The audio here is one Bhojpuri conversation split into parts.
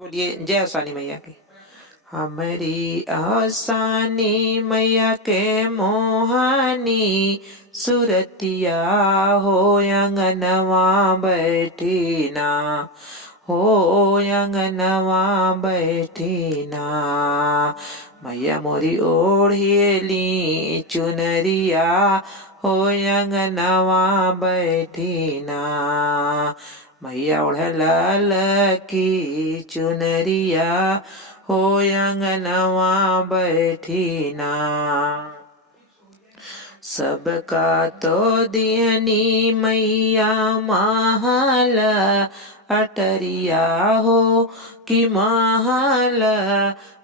बोलिए जय आसानी मैया की। हमारी आसानी मैया के मोहानी सुरतिया हो अंगनवा बैठी ना, हो अंगनवा बैठी ना। मैया मोरी ओढ़ेली चुनरिया हो अंगनवा बैठी ना। मैया ओढ़ल की चुनरिया हो अंगनवा बैठी ना। सबका तो दियनी मैया महल अटरिया हो कि महल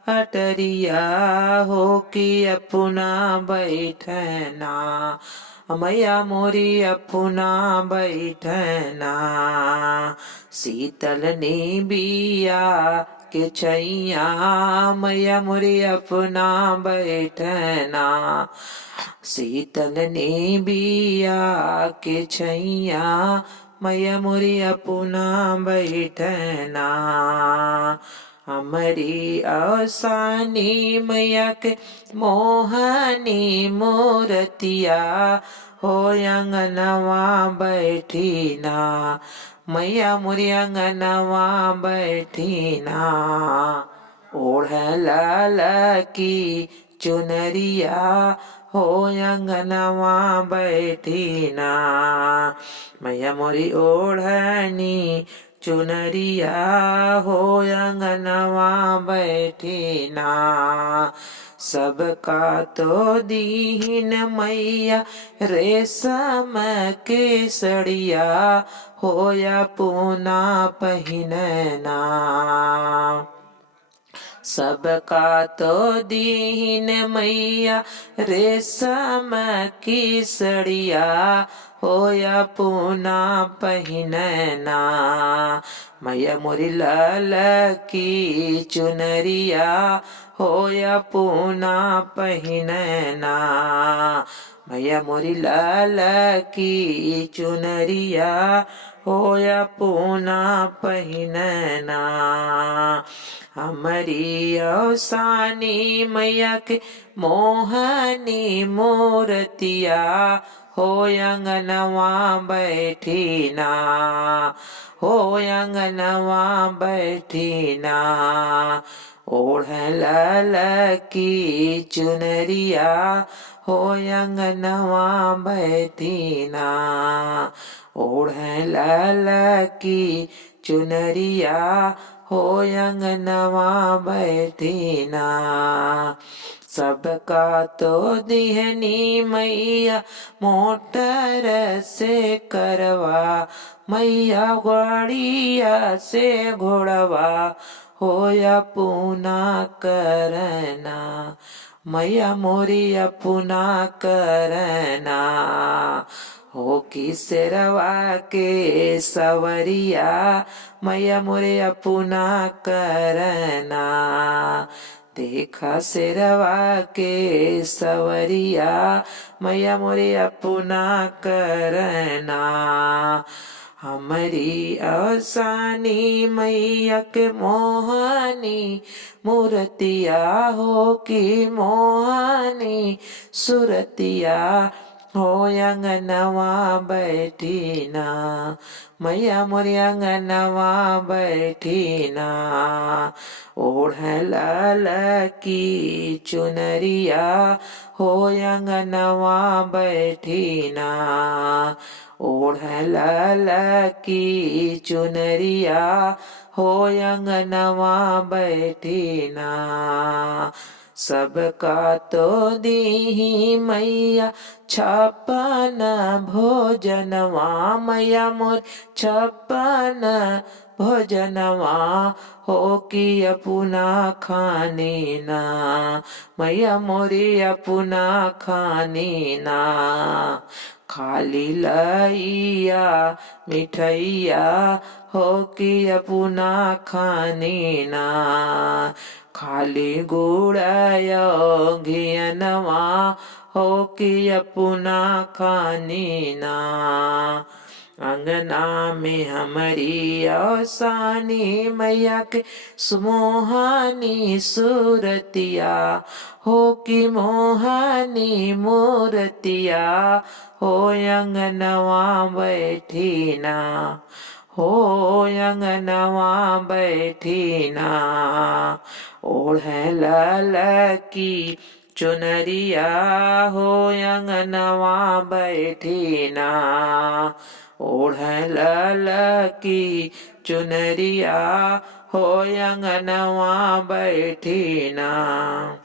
अटरिया हो कि अपना बैठना। मैया मोरी अपना बैठना। शीतल ने बिया के छैया मैया मोरी अपना बैठना। शीतल ने बिया के छैया मैया मोरी अपना बैठना। हमारी आसानी मैया के मोहनी मूर्तिया हो अंगनवा बैठी ना। मैया मोरी अंगनवा बैठी ना। ओढ़ल की चुनरिया हो अंगनवा बैठी ना। मैया मोरी ओढ़नी चुनरिया हो अंगनवा बैठी ना। सबका तो दीन मैया रेशम के सड़िया हो या पूना पहिनना। सबका तो दीन मैया रेशम की सड़िया हो या पूना पहिनना। मैया मोरी लाल की चुनरिया हो या पूना पहिनना। मैया मोरी लाल की चुनरिया हो या पूना पहिनना। हमारी आसानी मैया के मोहनी मूर्तिया हो अंगनवा बैठी ना, हो अंगनवा बैठी ना। ओढ़ल की चुनरिया हो अंगनवा बैठी ना। ओढ़ल की चुनरिया हो अंगनवा बैठी ना। सबका तो दिहनी मैया मोटर से करवा। मैया गाड़िया से घोड़वा हो या पूना करना। मैया मोरी अपना करना। हो कि शेरवा के सवरिया मैया मोरे अपना करना। देखा शेरवा के सवरिया मैया मोरे अपना करना। हमारी आसानी मैया के मोहनी मूर्तिया हो कि मोहनी सुरतिया हो अंगनवा बैठी ना। मैया मोरी अंगनवा बैठी ना। ओढ़ल की चुनरिया हो अंगनवा बैठी ना। ओढ़ल की चुनरिया हो अंगनवा बैठी ना। सबका तो दीही मैया छप्पन भोजनवा। मैया मोर छप्पन भोजनवा हो कि अपना खाने ना। मैया मोरी अपना खाने ना। खाली लइया मिठैया हो कि अपना खाने ना। खाली गुड़ाया घियनवा हो कि अपना खाने ना। अंगना में हमारी औसानी मैया के सुमोहानी सूरतिया हो कि मोहानी मूर्तिया हो अंगनवा बैठी ना हो अंगनवा बैठी ना ओढ़े लाल की चुनरिया हो अंगनवा बैठी ना ओढ़े लाल की चुनरिया हो अंगनवा बैठी ना।